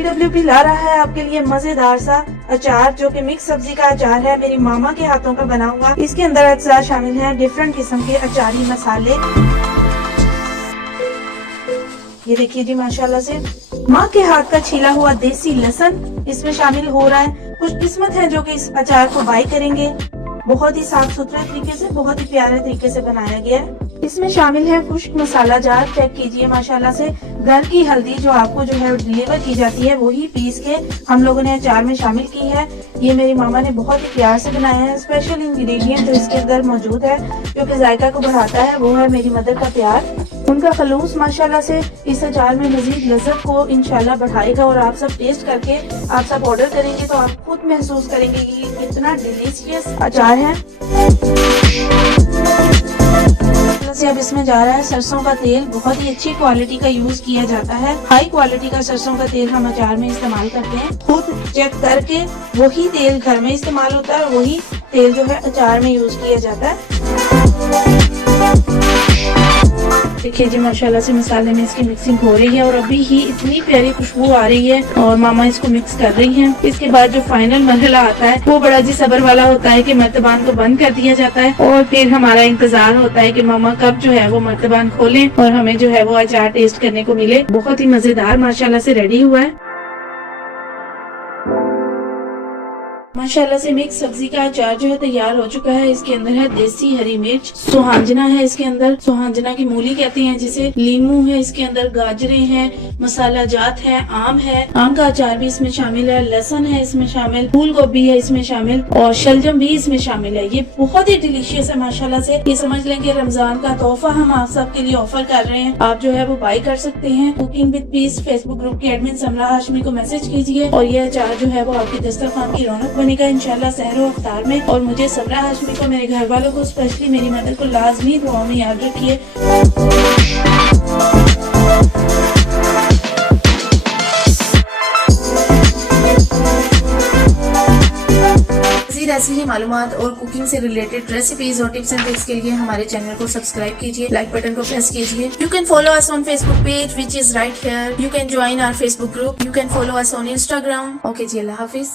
TWP ला रहा है आपके लिए मजेदार सा अचार, जो कि मिक्स सब्जी का अचार है, मेरी मामा के हाथों का बना हुआ। इसके अंदर अज्जा शामिल है डिफरेंट किस्म के अचारी मसाले। ये देखिए जी, माशाल्लाह से माँ के हाथ का छीला हुआ देसी लहसुन इसमें शामिल हो रहा है। कुछ किस्मत है जो कि इस अचार को बाई करेंगे। बहुत ही साफ सुथरे तरीके से, बहुत ही प्यारे तरीके से बनाया गया है। इसमें शामिल है खुश्क मसाला जार, चेक कीजिए माशाल्लाह से। घर की हल्दी जो आपको जो है डिलीवर की जाती है, वही पीस के हम लोगों ने अचार में शामिल की है। ये मेरी मामा ने बहुत ही प्यार से बनाया है। स्पेशल इंग्रेडिएंट जो इसके अंदर मौजूद है जो कि जायका को बढ़ाता है, वो है मेरी मदर का प्यार। उनका खलूस माशाल्लाह से इस अचार में मजीद लज्जत को इंशाल्लाह बढ़ाएगा। और आप सब टेस्ट करके आप सब ऑर्डर करेंगे तो आप खुद महसूस करेंगे कि ये कितना डिलीशियस अचार है। से अब इसमें जा रहा है सरसों का तेल। बहुत ही अच्छी क्वालिटी का यूज किया जाता है। हाई क्वालिटी का सरसों का तेल हम अचार में इस्तेमाल करते हैं। खुद चेक करके वही तेल घर में इस्तेमाल होता है और वही तेल जो है अचार में यूज किया जाता है। देखिए जी, माशाल्लाह से मसाले में इसकी मिक्सिंग हो रही है और अभी ही इतनी प्यारी खुशबू आ रही है और मामा इसको मिक्स कर रही हैं। इसके बाद जो फाइनल मरहला आता है वो बड़ा जी सब्र वाला होता है कि मर्तबान को बंद कर दिया जाता है और फिर हमारा इंतजार होता है कि मामा कब जो है वो मर्तबान खोलें और हमें जो है वो अचार टेस्ट करने को मिले। बहुत ही मजेदार माशाल्लाह से रेडी हुआ है। माशाल्लाह से मिक्स सब्जी का अचार जो है तैयार हो चुका है। इसके अंदर है देसी हरी मिर्च, सुहांजना है इसके अंदर, सुहांजना की मूली कहते हैं जिसे, लीमू है इसके अंदर, गाजरें हैं, मसाला जात है, आम है, आम का अचार भी इसमें शामिल है, लहसुन है इसमें शामिल, फूल गोभी है इसमें शामिल और शलजम भी इसमें शामिल है। ये बहुत ही डिलीशियस है माशाल्लाह से। ये समझ लें कि रमजान का तोहफा हम आप सबके लिए ऑफर कर रहे हैं। आप जो है वो बाई कर सकते हैं। Cooking with piece Facebook group के एडमिन समरा हाशमी को मैसेज कीजिए और ये अचार जो है वो आपकी दस्तरखान की रौनक बनेगा इंशाल्लाह सहरो अफ्तार में। और मुझे समरा हाशमी को, मेरे घर वालों को, स्पेशली मेरी मदर को लाजमी दुआ में याद रखिए। ऐसी ही मालूमात और कुकिंग से रिलेटेड रेसिपीज और टिप्स एंड ट्रिक्स के लिए हमारे चैनल को सब्सक्राइब कीजिए, लाइक बटन को प्रेस कीजिए। You can follow us on Facebook page which is right here. You can join our Facebook group. You can follow us on Instagram. Okay जी, अल्लाह हाफिज।